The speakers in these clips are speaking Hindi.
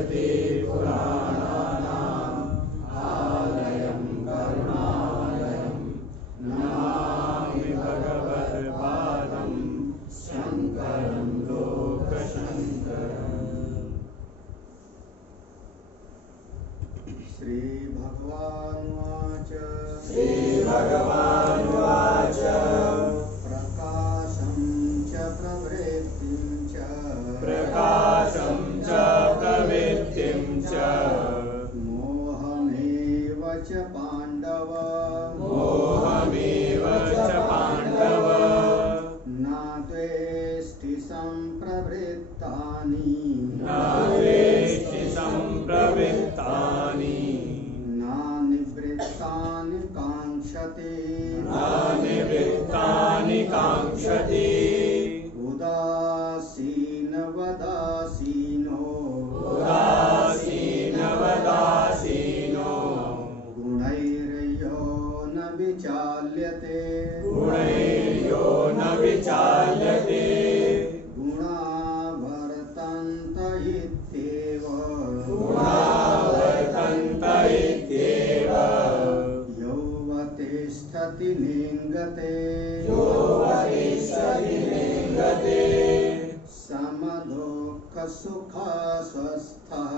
स्मृतिपुराणानाम् आलयं करुणालयं नमामि भगवत्पादं शङ्करं लोकशङ्करम्। श्रीभगवानुवाच श्रीभगवानुवाच प्रकाशं च प्रवृत्तिं च मोहमेव च पाण्डव न द्वेष्टि सम्प्रवृत्तानि न निवृत्तानि काङ्क्षते उदासीनवदासीनो गुणैर्यो न विचाल्यते गुणा वर्तन्त इत्येव यौवतिष्ठति निङ्गते समदुःखसुखस्वस्थः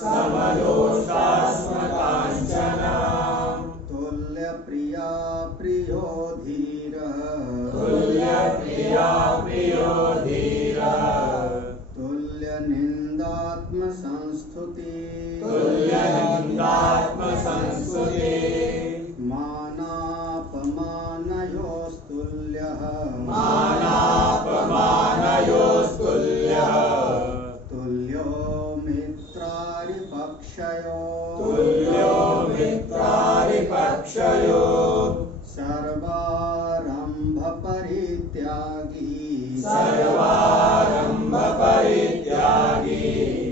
समलोष्टाश्मकाञ्चनः तुल्यप्रिया प्रियो धीरः तुल्यनिन्दात्मसंस्तुतिः मानापमानयोस्तुल्यः तुल्यो मित्रारिपक्षयो सर्वारम्भ परित्यागी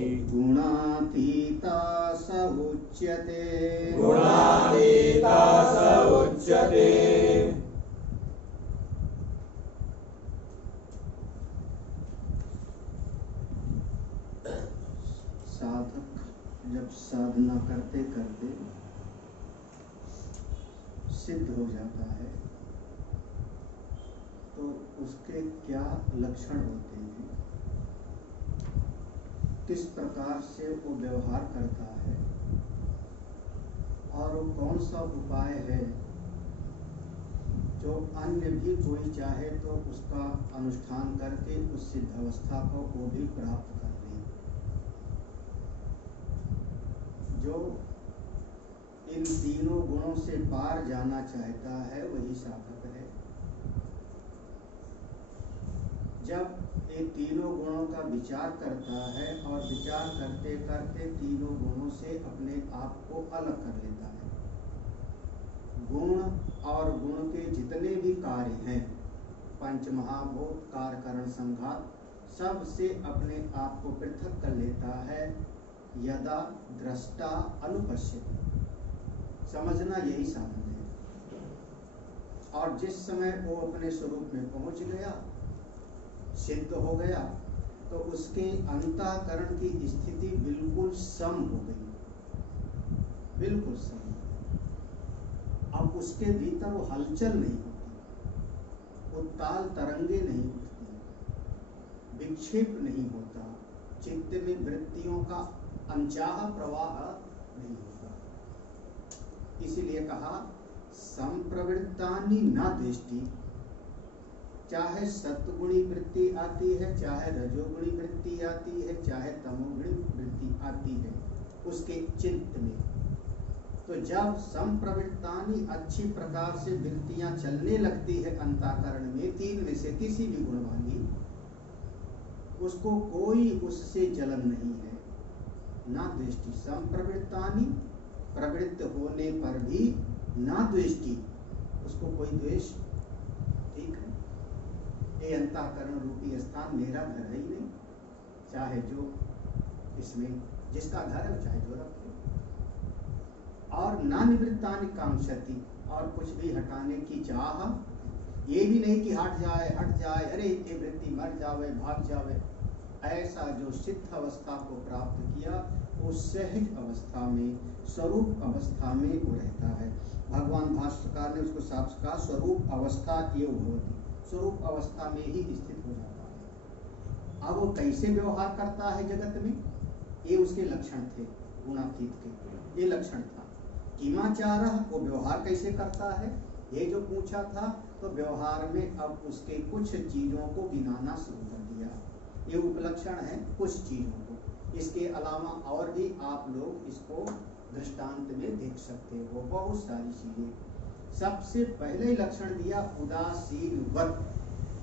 गुणातीता स उच्यते। साधक जब साधना करते करते सिद्ध हो जाता है तो उसके क्या लक्षण होते हैं, किस प्रकार से वो व्यवहार करता है और वो कौन सा उपाय है जो अन्य भी कोई चाहे तो उसका अनुष्ठान करके उस सिद्धावस्था को वो भी प्राप्त कर ले। जो इन तीनों गुणों से पार जाना चाहता है वही साधक है। जब ये तीनों गुणों का विचार करता है और विचार करते करते तीनों गुणों से अपने आप को अलग कर लेता है, गुण और गुण के जितने भी कार्य हैं, पंच महाभूत कार्यकरण संघात, सब से अपने आप को पृथक कर लेता है। यदा दृष्टा अनुपश्यति, समझना यही साधन है। और जिस समय वो अपने स्वरूप में पहुंच गया, सिद्ध हो गया, तो उसके अंतःकरण की स्थिति बिल्कुल सम हो गई, बिल्कुल सम। अब उसके भीतर वो हलचल नहीं होती, उत्ताल तरंगे नहीं उठती, विक्षेप नहीं होता, चित्त में वृत्तियों का अनचाहा प्रवाह नहीं होता। इसीलिए कहा संप्रवृत्तानि न द्वेष्टि। चाहे सत्वगुणी वृत्ति आती है, चाहे रजोगुणी वृत्ति आती है, चाहे तमोगुणी वृत्ति आती है उसके चित्त में, तो जब संप्रवृत्तानि अच्छी प्रकार से वृत्तियां चलने लगती है अंतःकरण में, तीन में से किसी भी गुण वाली, उसको कोई उससे जलन नहीं है। ना द्वेष्टि, संप्रवृत्तानि, प्रवृत्त होने पर भी ना द्वेष्टि, उसको कोई द्वेष, ठीक है, ये अंतःकरण रूपी स्थान मेरा घर है ही नहीं, चाहे जो इसमें जिसका घर है चाहे जो रखे। और ना निवृत्तानि कांक्षति, और कुछ भी हटाने की चाह ये भी नहीं कि हट जाए, अरे ये वृत्ति मर जावे, भाग जावे। ऐसा जो सिद्ध अवस्था को प्राप्त किया वो सहज अवस्था में, स्वरूप अवस्था में वो रहता है। भगवान भाष्यकार ने उसको साफ कहा, स्वरूप अवस्था एव भवति, स्वरूप अवस्था में ही स्थित हो जाता है। अब वो कैसे व्यवहार करता है जगत में, ये उसके लक्षण थे, गुणातीत के ये लक्षण था। किमाचार, वो व्यवहार कैसे करता है ये जो पूछा था, तो व्यवहार में अब उसके कुछ चीजों को गिनाना शुरू कर दिया। ये उपलक्षण है कुछ चीजों को, इसके अलावा और भी आप लोग इसको दृष्टांत में देख सकते हो, बहुत सारी चीजें। सबसे पहले लक्षण दिया उदासीनवत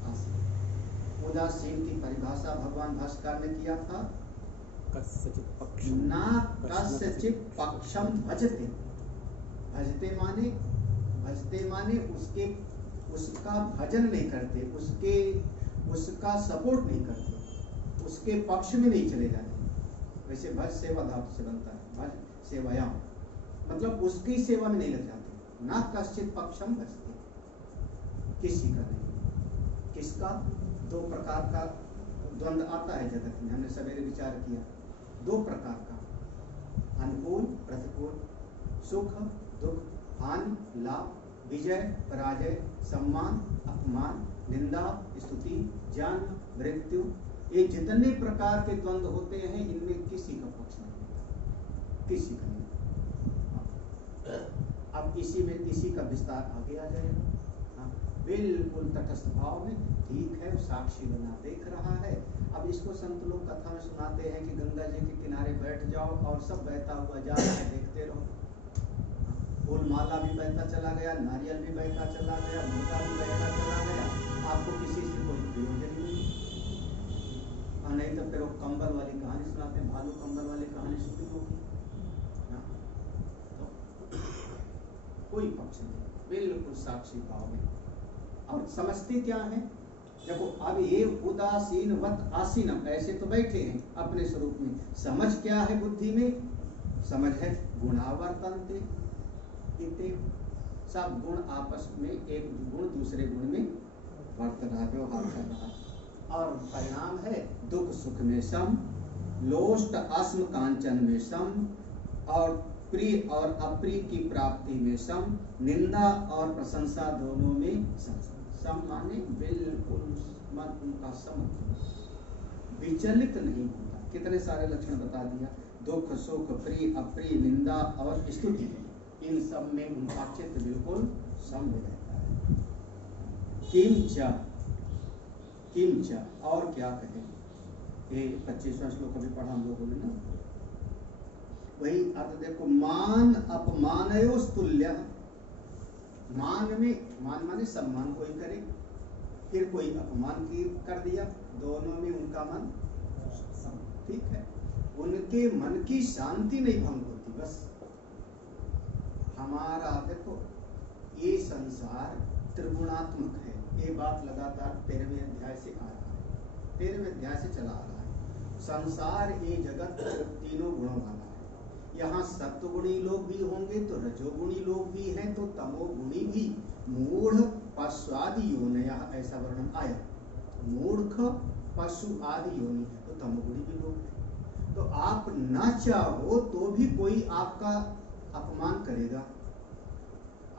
आसीन। उदासीन की परिभाषा भगवान भास्कर ने किया था, ना कस्यचित् पक्षम भजते। भजते माने उसका भजन नहीं करते, उसका सपोर्ट नहीं करते, उसके पक्ष में नहीं चले जाते। वैसे भज सेवा धातु से बनता है, भज सेवायाम, मतलब उसकी सेवा में नहीं लग जाते। ना कश्चित पक्षम भजते, किसी का नहीं। किसका? दो प्रकार का द्वंद्व आता है जगत में, हमने सवेरे विचार किया। दो प्रकार का, अनुकूल प्रतिकूल, सुख दुख, हानि लाभ, विजय पराजय, सम्मान अपमान, निंदा स्तुति, जन्म मृत्यु, ये जितने प्रकार के द्वंद्व होते हैं इनमें किसी का पक्ष नहीं होता, किसी का नहीं। अब इसी का विस्तार आगे आ जाएगा। बिल्कुल तटस्थ भाव में, ठीक है, साक्षी बना देख रहा है। अब इसको संत लोग कथा में सुनाते हैं कि गंगा जी के किनारे बैठ जाओ और सब बहता हुआ जा रहा है, देखते रहो। फूल माला भी बहता चला गया, नारियल भी बहता चला गया, मुर्गा भी बहता चला गया, आपको किसी से कोई प्रयोजन ही नहीं। नहीं तो फिर वो कंबल वाली कहानी सुनाते हैं, भालू कंबल वाली कहानी सुनी होगी। तो कोई पक्ष नहीं, बिल्कुल साक्षी भाव में। और समझते क्या है, देखो अब ये उदासीनवत आसीनम, ऐसे तो बैठे हैं अपने स्वरूप में। समझ क्या है बुद्धि में? समझ है गुणावर्तन्ते, सब गुण आपस में, एक गुण दूसरे गुण में वर्त रहा, व्यवहार कर रहा है। और परिणाम है दुख सुख में सम, लोष्ट अस्म कांचन में सम, और प्रिय और अप्रिय की प्राप्ति में सम, निंदा और प्रशंसा दोनों में सम। सम माने बिल्कुल मन उनका सम, विचलित नहीं होता। कितने सारे लक्षण बता दिया, दुख सुख प्रिय अप्रिय निंदा और स्तुति, इन सब में उनका चित्त बिल्कुल सम रहता है। किंच और क्या कहें, ये 25वां श्लोक अभी पढ़ा हम लोगों ने ना, वही अर्थ देखो, मान अपमानयोस्तुल्य। मान माने सम्मान कोई करे, फिर कोई अपमान कर दिया, दोनों में उनका मन ठीक है, उनके मन की शांति नहीं भंग होती। बस हमारा देखो ये संसार त्रिगुणात्मक है, ये बात लगातार 13वें अध्याय से आ रहा है, 13वें अध्याय से चला आ रहा है। संसार ये जगत तीनों गुणों वाला है। यहाँ सत्वगुणी लोग भी होंगे तो रजोगुणी लोग भी हैं तो तमोगुणी भी। मूढ़ पशु आदि योनियः, ऐसा वर्णन आया। मूर्ख पशु आदि योनि तो तमोगुणी भी लोग हैं। तो आप न चाहो तो भी कोई आपका अपमान करेगा,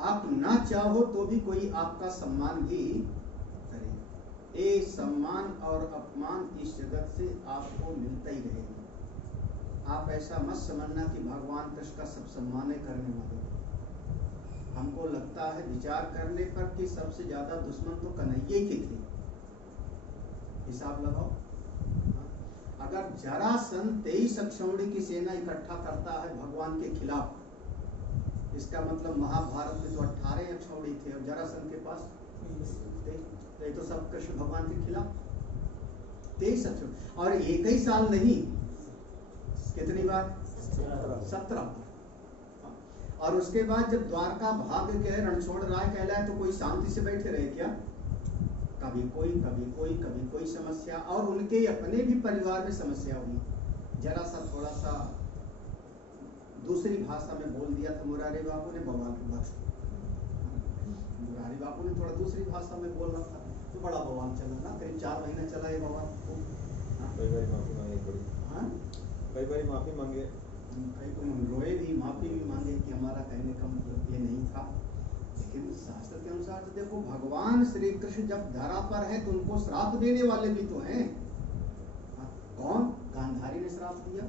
आप ना चाहो तो भी कोई आपका सम्मान भी करेगा। ये सम्मान और अपमान इस जगत से आपको मिलता ही रहेगा। आप ऐसा मत समझना कि भगवान कृष्ण का सब सम्मान करने वाले। हमको लगता है विचार करने पर कि सबसे ज्यादा दुश्मन तो कन्हैया के थे। हिसाब लगाओ, अगर जरासंध 23 अक्षौहिणी की सेना इकट्ठा करता है भगवान के खिलाफ, इसका मतलब महाभारत में तो 18 अक्षौहिणी थे और जरासंध के पास तो ये तो सब कृष्ण भगवान के खिलाफ 23 अक्षौहिणी। और एक ही साल नहीं, कितनी बार? 17। और उसके बाद जब द्वारका भाग के रणछोड़ राय कहलाए तो कोई शांति से बैठे रहे क्या? कभी कोई समस्या, और उनके अपने भी परिवार में समस्या हुई। जरा सा थोड़ा सा दूसरी भाषा में बोल दिया तो मुरारी बाबू ने बवाल बख्श। मुरारी बापू ने थोड़ा दूसरी भाषा में बोल रहा था, तो बड़ा बवाल चला ना, करीब 4 महीना चला ये बवाल। कई बार माफी मांगे बड़ी, हाँ, कई बार माफी मांगे, कई को रोए भी, माफी भी मांगे कि हमारा कहने का मतलब ये नहीं था। लेकिन शास्त्र के अनुसार तो देखो, भगवान श्री कृष्ण जब धरा पर है तो उनको श्राप देने वाले भी तो हैं। कौन? गांधारी ने श्राप दिया।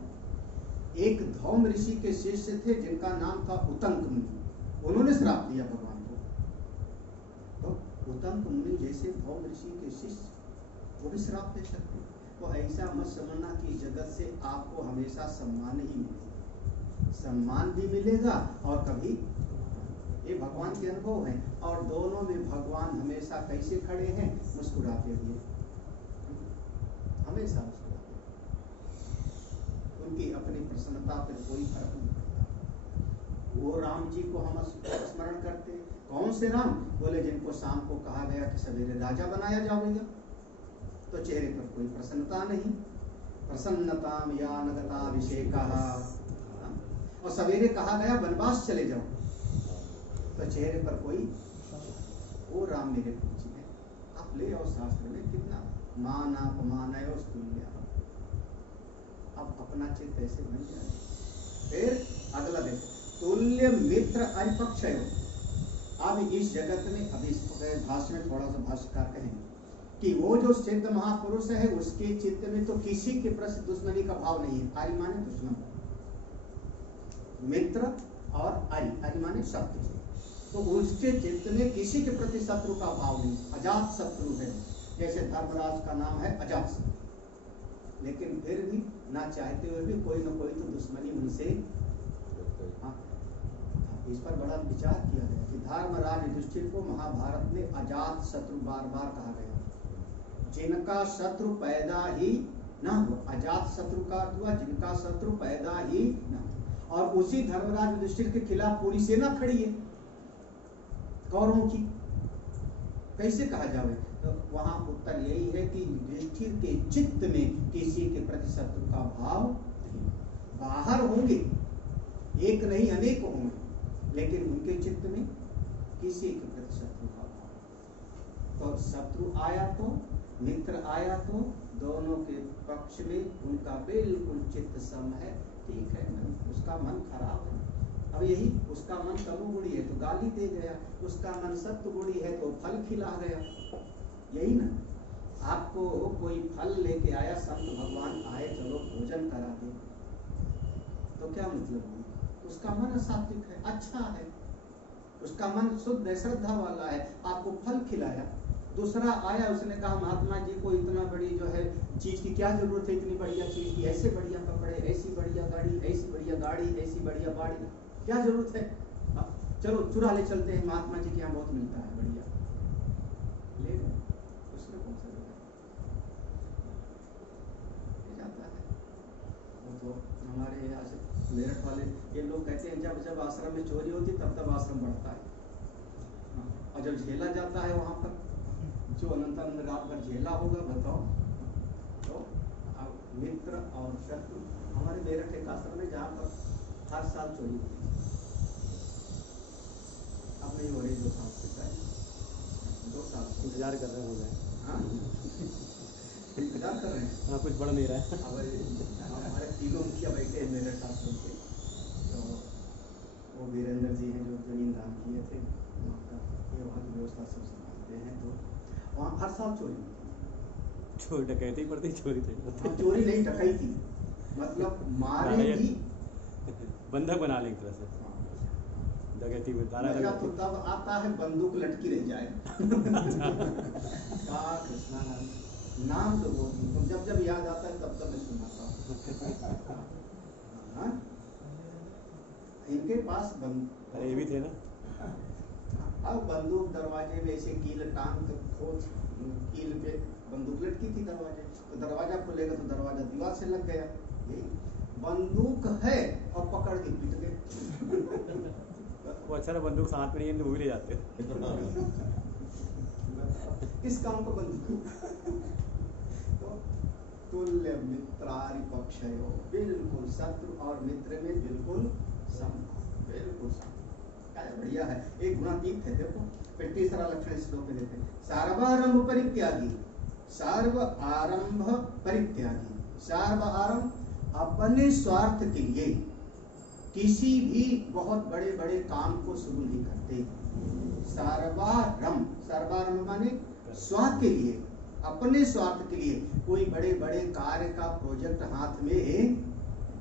एक धौम ऋषि के शिष्य थे जिनका नाम था उतंक मुनि, उन्होंने श्राप दिया भगवान को। तो उतंक मुनि जैसे धौम ऋषि के शिष्य, वो भी श्राप दे सकते हैं। तो ऐसा मत समझना कि जगत से आपको हमेशा सम्मान ही मिलेगा, सम्मान भी मिलेगा और कभी, ये भगवान के अनुभव हैं। और दोनों में भगवान हमेशा कैसे खड़े हैं? मुस्कुराते हुए, हमेशा मुस्कुराते। उनकी अपनी प्रसन्नता पर कोई फर्क नहीं पड़ता। वो राम जी को हम स्मरण करते। कौन से राम? बोले जिनको शाम को कहा गया कि सवेरे राजा बनाया जाएगा, तो चेहरे पर कोई प्रसन्नता नहीं। प्रसन्नताम या नगताभिषेकः, और सवेरे कहा गया वनवास चले जाओ, तो चेहरे पर कोई, वो राम मेरे पूछी है। आप ले आओ शास्त्र में कितना मान अपमानयो तुल्य। अब अपना चित्त ऐसे बन जाए। फिर अगला देखो, तुल्य मित्र अरिपक्षयो। अब इस जगत में, अभी इस भाष्य में थोड़ा सा भाष्यकार कहेंगे कि वो जो सिद्ध महापुरुष है उसके चित्त में तो किसी के प्रति दुश्मनी का भाव नहीं है। आर्य माने दुश्मन, मित्र और आर्य माने शत्रु, तो उसके चित्त में किसी के प्रति शत्रु का भाव नहीं, अजात शत्रु है। जैसे धर्मराज का नाम है अजात शत्रु, लेकिन फिर भी ना चाहते हुए भी कोई ना कोई तो दुश्मनी उनसे। हाँ, इस पर बड़ा विचार किया गया कि धर्मराज युधिष्ठिर को महाभारत में अजात शत्रु बार बार कहा गया, जिनका शत्रु पैदा ही ना हो। अजात शत्रु का अर्थ हुआ जिनका शत्रु पैदा ही ना हो। और उसी धर्मराज युधिष्ठिर के खिलाफ पूरी सेना खड़ी है कौरवों की, कैसे कहा जाए? तो वहां उत्तर यही है कि युधिष्ठिर के चित्त में किसी के प्रति शत्रु का भाव नहीं। बाहर होंगे, एक नहीं अनेक होंगे, लेकिन उनके चित्त में किसी के प्रति शत्रु का भाव। तो शत्रु आया तो, मित्र आया तो, दोनों के पक्ष में उनका बिल्कुल चित्त सम है। ठीक है, उसका मन खराब है, अब यही उसका मन तमोगुणी है तो गाली दे गया, उसका मन सत्वगुणी है तो फल खिला गया। यही ना, आपको कोई फल लेके आया, संत भगवान आए, चलो भोजन करा दे, तो क्या मतलब हुआ? उसका मन सात्विक है, अच्छा है, उसका मन शुद्ध है, श्रद्धा वाला है, आपको फल खिलाया। दूसरा आया, उसने कहा महात्मा जी को इतना बड़ी जो है चीज की क्या जरूरत है, इतनी बढ़िया चीज की, ऐसे बढ़िया कपड़े, ऐसी बढ़िया गाड़ी, ऐसी बढ़िया गाड़ी, ऐसी बढ़िया बाड़ी, क्या जरूरत है? चलो चुरा ले चलते हैं, महात्मा जी के यहाँ बहुत मिलता है बढ़िया, ले लो। उसमें कौन सा जाता है? वो तो हमारे यहाँ से मेरठ वाले ये लोग कहते हैं जब जब आश्रम में चोरी होती तब तब आश्रम बढ़ता है, और जब झेला जाता है वहां पर जो अनंतानंद रात भर झेला होगा, बताओ। तो अब मित्र और शत्रु, हमारे मेरठ एक आश्रम में जहाँ पर हर साल चोरी होती है, अब नहीं हो रही, 2 साल से शायद 2 साल से इंतजार कर रहे होंगे। हाँ, इंतजार कर रहे हैं। हाँ, कुछ बढ़ नहीं रहा है। अब हमारे तीनों मुखिया बैठे हैं मेरठ आश्रम के, तो वो वीरेंद्र जी हैं जो जमीन दान किए थे, वहाँ का ये वहाँ की व्यवस्था सब संभालते हैं। तो वहाँ हर साल चोरी होती है। चोरी डकैती पड़ती, चोरी हाँ, चोरी नहीं डकैती, मतलब मारे भी, बंधक बना ले एक तरह से। डकैती में तारा मजा तो तब आता है बंदूक लटकी रह जाए। कृष्णा नाम तो बहुत, जब जब याद आता है तब तब मैं सुनाता हूँ। हाँ? इनके पास अरे ये भी थे ना, अब बंदूक दरवाजे में ऐसे कील टांग खोज, कील पे बंदूक लटकी थी दरवाजे, तो दरवाजा खुलेगा तो दरवाजा दीवार से लग गया। यही बंदूक है और पकड़ के पीट गए। वो अच्छा ना बंदूक साथ में नहीं, वो भी ले जाते। किस काम को बंदूक? तो तुल्य मित्रारिपक्षयो, बिल्कुल शत्रु और मित्र में बिल्कुल सम, बिल्कुल सम। बढ़िया है, एक गुणातीत है। देखो फिर तीसरा लक्षण इस श्लोक में देते हैं, सर्वारंभ परित्यागी, सर्व आरंभ परित्यागी। सर्व आरंभ अपने स्वार्थ के लिए किसी भी बहुत बड़े बड़े काम को शुरू नहीं करते। सर्वारंभ, सर्वारंभ माने स्वार्थ के लिए, अपने स्वार्थ के लिए कोई बड़े बड़े कार्य का प्रोजेक्ट हाथ में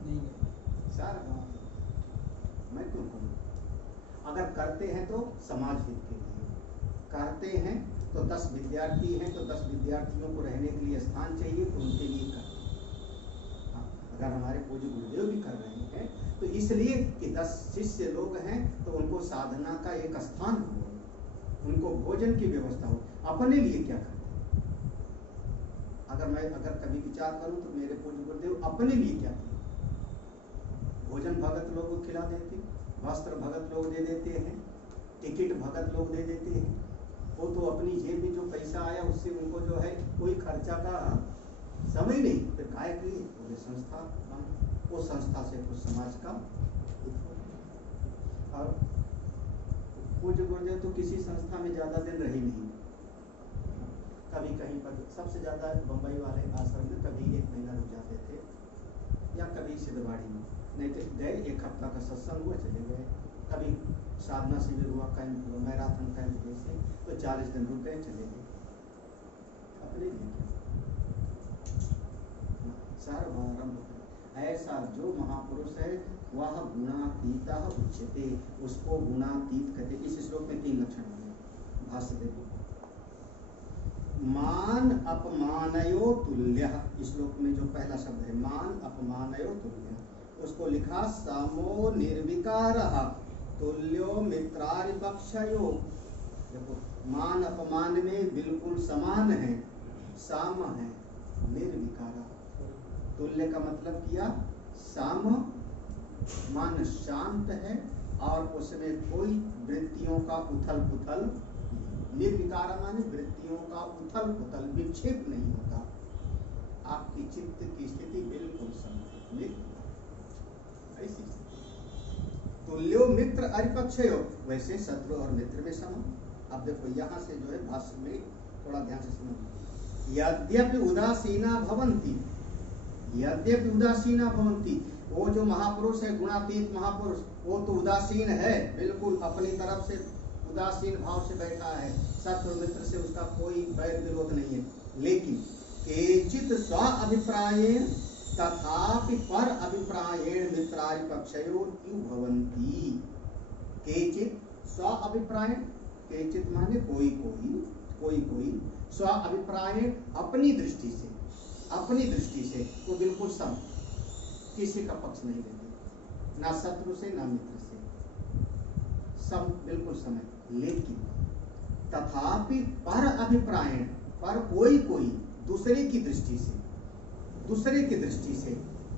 नहीं। सर्व मैं क्यों करूं? अगर करते हैं तो समाज हित के लिए करते हैं, तो 10 विद्यार्थी हैं तो 10 विद्यार्थियों को रहने के लिए स्थान चाहिए तो उनके लिए करते हैं। हाँ, अगर हमारे पूज्य गुरुदेव भी कर रहे हैं तो इसलिए कि 10 शिष्य लोग हैं तो उनको साधना का एक स्थान हो, उनको भोजन की व्यवस्था हो। अपने लिए क्या करते हैं? अगर कभी विचार करूं तो मेरे पूज्य गुरुदेव अपने लिए क्या किए? भोजन भगत लोग को खिला देते, वस्त्र भगत लोग दे देते हैं, टिकट भगत लोग दे देते हैं। वो तो अपनी जेब में जो पैसा आया उससे उनको जो है कोई खर्चा का समय नहीं। फिर काय के लिए? पूरे संस्था, वो संस्था से कुछ समाज का। और पूज्य गुरुदेव तो किसी संस्था में ज्यादा दिन रहे नहीं, कभी कहीं पर, सबसे ज्यादा बम्बई वाले आश्रम में कभी 1 महीना रुक जाते थे, या कभी सिद्धवाड़ी में, नहीं तो गए 1 हफ्ता का सत्संग हुआ चले गए। कभी साधना शिविर हुआ, कैंप हुआ, मैराथन कैंप जैसे, तो 40 दिन रुक गए चले गए। अपने लिए सर्वारंभ, ऐसा जो महापुरुष है वह गुणातीत उच्यते, उसको गुणातीत कहते। इस श्लोक में 3 लक्षण हैं, भाष्य देखो। मान अपमानयो तुल्य, इस श्लोक में जो पहला शब्द है मान अपमानयो तुल्य, उसको लिखा समो निर्विकारः तुल्यो मित्रारिपक्षयो। देखो मान अपमान में बिल्कुल समान है, साम है, निर्विकार। तुल्य का मतलब किया साम, मान शांत है और उसमें कोई वृत्तियों का उथल पुथल। निर्विकार माने वृत्तियों का उथल पुथल, विक्षेप नहीं होता। आपकी चित्त की स्थिति बिल्कुल समान, ऐसी तुल्यो मित्र अरिपक्षयो, वैसे शत्रु और मित्र में समान। अब देखो यहाँ से जो है भाष्य में थोड़ा ध्यान से सुनो। यद्यपि उदासीना भवन्ति, यद्यपि उदासीना भवन्ति, वो जो महापुरुष है गुणातीत महापुरुष, वो तो उदासीन है, बिल्कुल अपनी तरफ से उदासीन भाव से बैठा है, शत्रु मित्र से उसका कोई वैर विरोध नहीं है। लेकिन केचित स्व अभिप्रायेण तथापि पर अभिप्रायेण मित्रारिपक्षयो क्यों भवन्ति। केचित स्व अभिप्रायेण, केचित माने कोई कोई स्व अभिप्रायेण अपनी दृष्टि से, अपनी दृष्टि से वो बिल्कुल सम, किसी का पक्ष नहीं लेते, ना शत्रु से ना मित्र से, सम बिल्कुल समय। लेकिन तथापि पर अभिप्रायेण, पर कोई दूसरे की दृष्टि से, दूसरे की दृष्टि से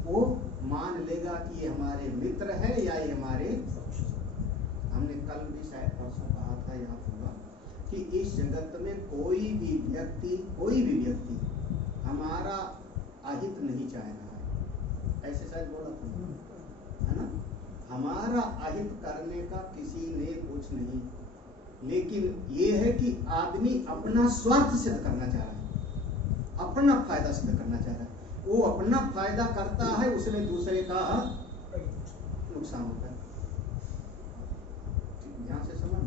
वो मान लेगा कि ये हमारे मित्र है या ये हमारे, हमने कल भी शायद परसों कहा था, याद होगा, कि इस जगत में कोई भी व्यक्ति हमारा अहित नहीं चाह रहा है, ऐसे शायद बोला था, है ना। हमारा अहित करने का किसी ने कुछ नहीं, लेकिन ये है कि आदमी अपना स्वार्थ सिद्ध करना चाह रहा है, अपना फायदा सिद्ध करना चाह रहा है। वो अपना फायदा करता है, उसमें दूसरे का नुकसान होता है। ध्यान से समझ।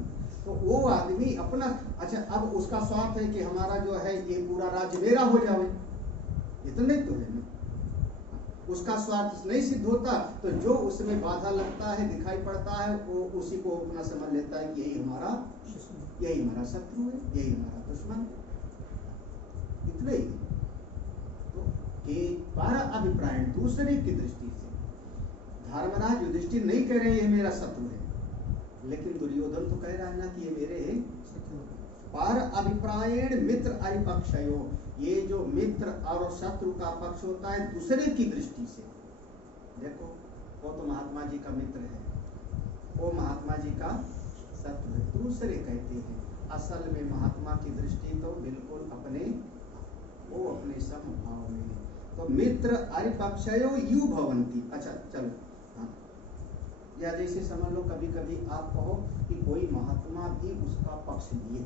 तो वो आदमी अपना, अच्छा अब उसका स्वार्थ है कि हमारा जो है ये पूरा राज्य मेरा हो जाए, इतने तो है ना। उसका स्वार्थ नहीं सिद्ध होता तो जो उसमें बाधा लगता है, दिखाई पड़ता है, वो उसी को अपना समझ लेता है कि यही हमारा शत्रु है, यही हमारा दुश्मन है, इतने ही। तो के पर अभिप्राय, दूसरे की दृष्टि से, धर्मराज युधिष्ठिर नहीं कह रहे ये मेरा शत्रु है, लेकिन दुर्योधन तो कह रहा है ना कि ये मेरे शत्रु। पर अभिप्रायेण मित्र अरिपक्षयो, ये जो मित्र और शत्रु का पक्ष होता है दूसरे की दृष्टि से। देखो वो तो महात्मा जी का मित्र है, वो महात्मा जी का शत्रु है, दूसरे कहते हैं। असल में महात्मा की दृष्टि तो बिल्कुल अपने, वो अपने समभाव में है। तो मित्र अरिपक्षयो यू भवन्ति। अच्छा चलो, हाँ या जैसे समझ लो कभी कभी आप कहो कि कोई महात्मा भी उसका पक्ष लिए,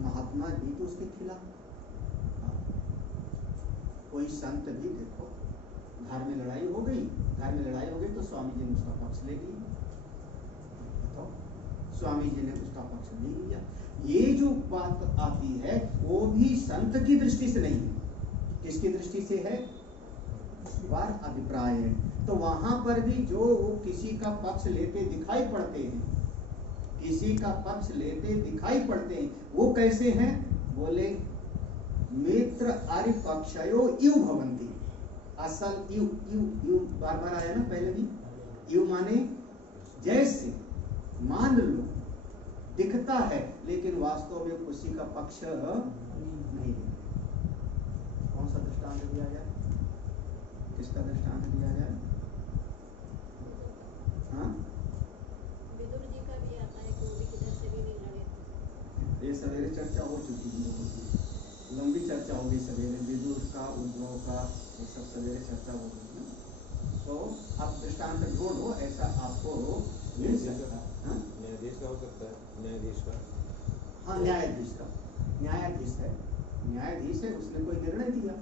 महात्मा भी तो उसके खिलाफ, कोई संत भी देखो घर में लड़ाई हो गई, तो स्वामी जी ने उसका पक्ष ले लिया, तो स्वामी जी ने उसका पक्ष ले लिया। ये जो बात आती है वो भी संत की दृष्टि से नहीं है, किसकी दृष्टि से है? वार अभिप्राय है। तो वहां पर भी जो किसी का पक्ष लेते दिखाई पड़ते हैं, किसी का पक्ष लेते दिखाई पड़ते हैं, वो कैसे हैं? बोले मित्र आर्य पक्षयो यु भवन्ति। असल यु यु यु बार बार आया ना पहले भी, यु माने जैसे, मान लो दिखता है लेकिन वास्तव में किसी का पक्ष नहीं दिखता। कौन सा दृष्टांत दिया जाए? किसका दृष्टांत दिया जाए? हाँ, विदुर जी का भी आता है कि वो भी किधर से भी नहीं लड़े। ये सवेरे चर्चा हो चुकी है, लंबी चर्चा होगी सवेरे, विदुर का, उद्धव का, ये सब सवेरे चर्चा हो गई है। तो आप दृष्टांत जोड़ो, ऐसा आपको मिल सकता है। न्यायाधीश का हो सकता है, न्यायाधीश का, हाँ न्यायाधीश का, न्यायाधीश है, न्यायाधीश है, उसने कोई निर्णय दिया,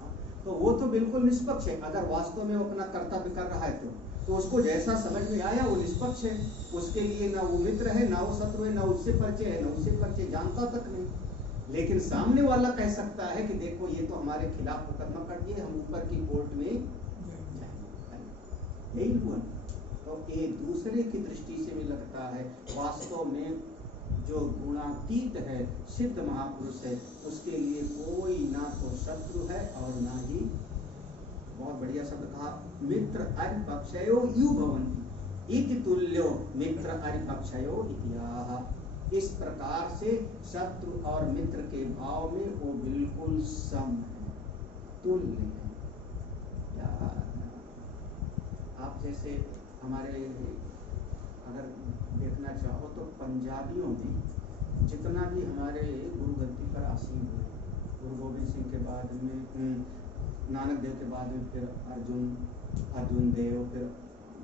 हाँ, तो वो तो बिल्कुल निष्पक्ष है। अगर वास्तव में वो अपना कर्तव्य कर रहा है तो उसको जैसा समझ में आया वो निष्पक्ष है, उसके लिए ना वो मित्र है, ना वो शत्रु है, ना उससे परिचय है, ना उससे परिचय, जानता तक नहीं। लेकिन सामने वाला कह सकता है कि देखो ये तो हमारे खिलाफ मुकदमा कर दिए, हम ऊपर की कोर्ट में जाएंगे, यही हुआ। तो एक दूसरे की दृष्टि से भी लगता है वास्तव में जो गुणातीत है, सिद्ध महापुरुष है, उसके लिए कोई ना तो शत्रु है और ना ही, बहुत बढ़िया शब्द कहा, मित्र आर्य पक्षयो यु भवन्ति इति तुल्यो मित्र आर्य पक्षयो इत्याह। इस प्रकार से शत्रु और मित्र के भाव में वो बिल्कुल सम है, तुल्य है। आप जैसे हमारे अगर देखना चाहो तो पंजाबियों में जितना भी हमारे गुरु गद्दी पर आसीन हुए, गुरु गोविंद सिंह के बाद में, नानक देव के बाद में फिर अर्जुन देव, फिर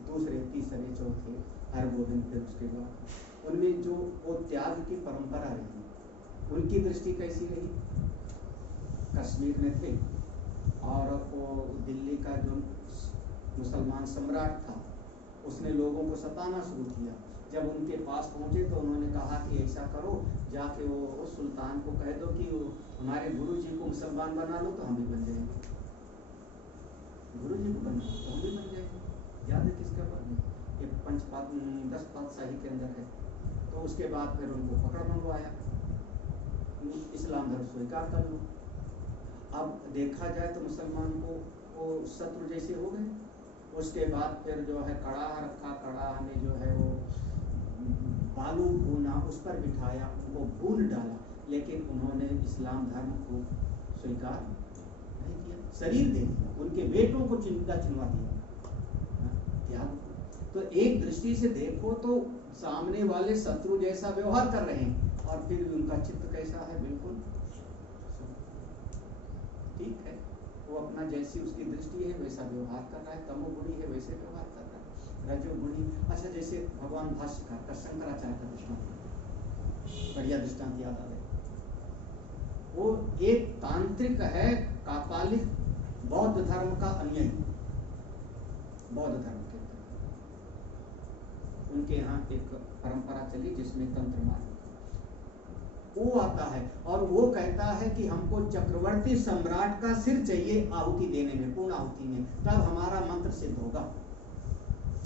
दूसरे, तीसरे, चौथे हरगोविंद, फिर उसके बाद उनमें जो वो त्याग की परंपरा रही, उनकी दृष्टि कैसी रही? कश्मीर में थे और वो दिल्ली का जो मुसलमान सम्राट था उसने लोगों को सताना शुरू किया। जब उनके पास पहुंचे तो उन्होंने कहा कि ऐसा करो, जाके वो सुल्तान को कह दो कि हमारे गुरु जी को मुसलमान बना लो तो हम भी बन जाएंगे, गुरु जी को बना तो हम भी बन जाएंगे। याद है किसका बात? ये 10 पातशाही के अंदर है। तो उसके बाद फिर उनको पकड़ मंगवाया, इस्लाम धर्म स्वीकार कर लो। अब देखा जाए तो मुसलमान को वो शत्रु जैसे हो गए। उसके बाद फिर जो है कड़ाह रखा, कड़ाह में जो है वो बालू भूना, उस पर बिठाया, उनको भून डाला, लेकिन उन्होंने इस्लाम धर्म को स्वीकार नहीं किया, शरीर दे दिया, उनके बेटों को चिंता चिनवा दिया, त्याग। तो एक दृष्टि से देखो तो सामने वाले शत्रु जैसा व्यवहार कर रहे हैं और फिर भी उनका चित्त कैसा है? बिल्कुल ठीक है, वो अपना जैसी उसकी दृष्टि है वैसा व्यवहार कर रहा है, तमोगुणी है वैसे व्यवहार कर रहा है, रजोगुणी। अच्छा, जैसे भगवान भाष्यकार का शंकराचार्य का दृष्टांत, बढ़िया दृष्टांत याद आ गया। वो एक तांत्रिक है, कापालिक, बौद्ध धर्म का अनुयायी, बौद्ध धर्म के उनके यहाँ एक परंपरा चली जिसमें तंत्र मार्ग वो आता है और वो कहता है कि हमको चक्रवर्ती सम्राट का सिर चाहिए आहुति देने में, पूर्ण आहुति में, तब हमारा मंत्र सिद्ध होगा।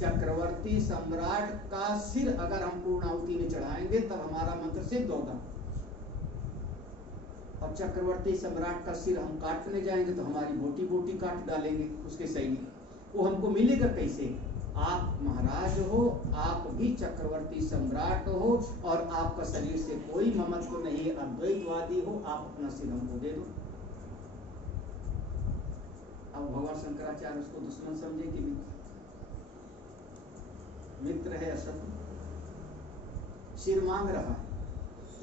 चक्रवर्ती सम्राट का सिर अगर हम पूर्ण आहुति में चढ़ाएंगे तब हमारा मंत्र सिद्ध होगा। और चक्रवर्ती सम्राट का सिर हम काटने जाएंगे तो हमारी बोटी बोटी काट डालेंगे उसके सैनिक, वो हमको मिलेगा कैसे? आप महाराज हो, आप भी चक्रवर्ती सम्राट हो और आपका शरीर से कोई ममत्व नहीं है, अद्वैतवादी हो, आप अपना सिर हमको दे दो। अब भगवान शंकराचार्य उसको दुश्मन समझे कि मित्र है, शत्रु? सिर मांग रहा है।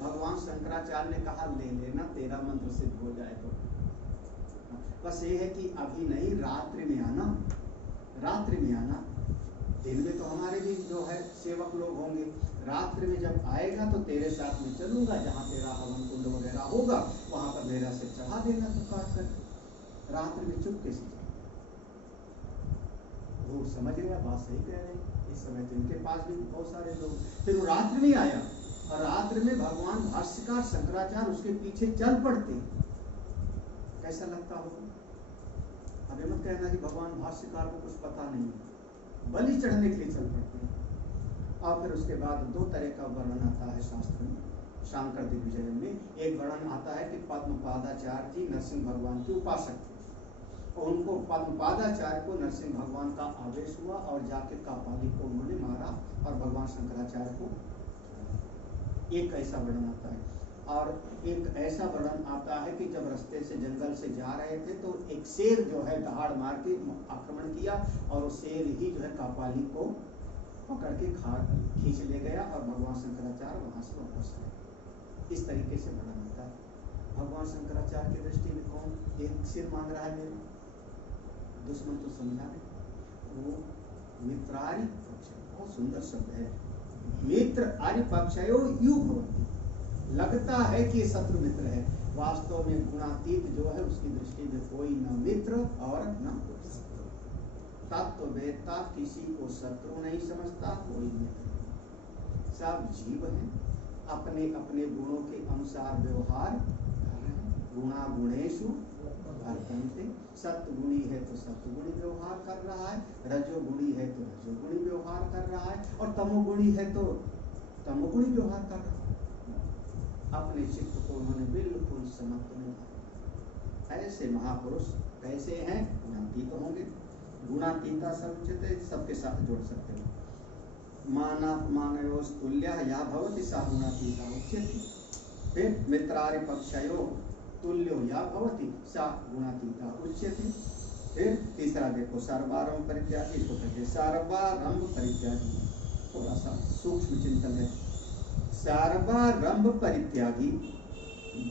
भगवान शंकराचार्य ने कहा ले लेना, तेरा मंत्र सिद्ध हो जाए तो। बस ये है कि अभी नहीं, रात्रि में आना, रात्रि में आना। दिन में तो हमारे भी जो है सेवक लोग होंगे, रात्रि में जब आएगा तो तेरे साथ में चलूंगा, जहाँ तेरा हवन कुंड वगैरह होगा वहां पर मेरा सिर चढ़ा देना तो काट कर, रात्रि में चुपके से। वो समझ गया बात सही कह रहे हैं, इस समय तो इनके पास भी बहुत सारे लोग। फिर वो रात्रि में आया और रात्रि में भगवान भाष्यकार शंकराचार्य उसके पीछे चल पड़ते, कैसा लगता होगा? अभी मत कहना कि भगवान भाष्यकार को कुछ पता नहीं है, बलि चढ़ने के लिए चल पड़ते हैं। और फिर उसके बाद दो तरह का वर्णन आता है शास्त्र में, शांकर दिग्विजय में। एक वर्णन आता है कि पद्मपादाचार्य जी नरसिंह भगवान के उपासक थे, और उनको पद्मपादाचार्य को नरसिंह भगवान का आवेश हुआ और जाके कापालिक को उन्होंने मारा और भगवान शंकराचार्य को, एक ऐसा वर्णन आता है। और एक ऐसा वर्णन आता है कि जब रास्ते से जंगल से जा रहे थे तो एक शेर जो है दहाड़ मार के आक्रमण किया और वो शेर ही जो है कापालिक को पकड़ के खींच ले गया और भगवान शंकराचार्य वहां से वापस आए। इस तरीके से वर्णन होता है। भगवान शंकराचार्य की दृष्टि में कौन एक सिर मांग रहा है मेरा, दुश्मन तो समझा नहीं, वो मित्रारि पक्ष, बहुत सुंदर शब्द है, मित्र आरि पक्षयो यू भवति, लगता है कि शत्रु मित्र है, वास्तव में गुणातीत जो है उसकी दृष्टि में कोई न मित्र और न तत्ववेत्ता किसी को शत्रु नहीं समझता, कोई मित्र नहीं, सब जीव हैं, अपने अपने गुणों के अनुसार व्यवहार कर रहे हैं। गुणा गुणेषु वर्तन्ते, सत्गुणी है तो सत्गुणी व्यवहार कर रहा है, रजोगुणी है तो रजोगुणी व्यवहार कर रहा है, और तमोगुणी है तो तमोगुणी व्यवहार कर रहा है। अपने चित्त को उन्होंने बिल्कुल समत्व में धारण। ऐसे महापुरुष कैसे हैं? गुणातीत होंगे। गुणातीता सब सबके साथ जोड़ सकते हो। मानापमानयोस् तुल्यः या भवति सा गुणातीता उच्यते। फिर मित्रारि पक्षयो तुल्यो या भवति सा गुणातीता उच्यते। फिर तीसरा देखो, सर्वारंभ परित्यागी, इसको कहते हैं सर्वारंभ परित्यागी। थोड़ा सा सूक्ष्म चिंतन है। सर्वारंभ परित्यागी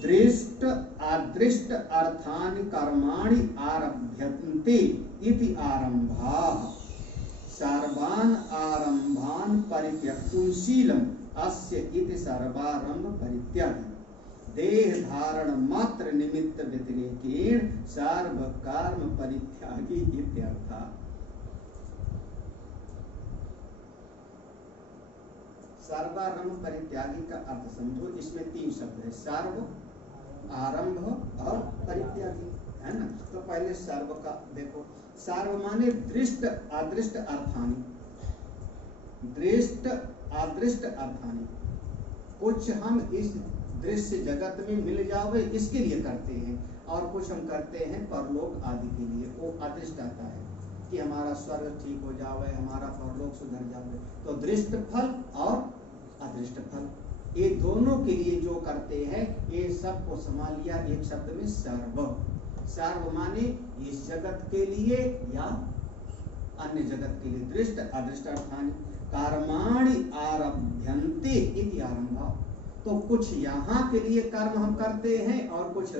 दृष्ट अदृष्ट अर्थानि कर्माणि आरभ्यन्ते इति आरंभाः। सर्वान् आरंभान् परित्यक्तुं शीलम् अस्य इति सर्वारंभ परित्यागी। देह धारण मात्र निमित्त व्यतिरेकेण सर्व कर्म परित्यागी इत्यर्थः। सर्वारंभ परित्यागी का अर्थ समझो, इसमें तीन शब्द है, सर्व, आरंभ और परित्यागी, है ना। तो पहले सर्व का देखो, सर्व माने दृष्ट अदृष्ट अर्थानि, दृष्ट अदृष्ट अर्थानि, कुछ हम इस दृश्य जगत में मिल जावे इसके लिए करते हैं, और कुछ हम करते हैं परलोक आदि के लिए, वो अदृष्ट आता है कि हमारा स्वर्ग ठीक हो जावे, हमारा परलोक सुधर जावे। तो दृष्ट फल और अदृष्ट फल, ये दोनों के लिए जो करते हैं, ये सब को समा लिया एक शब्द में सर्व। सर्व माने इस जगत के लिए या अन्य जगत के लिए। दृष्ट अदृष्ट अर्थानि कर्माणि आरभ्यन्ते इति आरंभा। तो कुछ यहाँ के लिए कर्म हम करते हैं और कुछ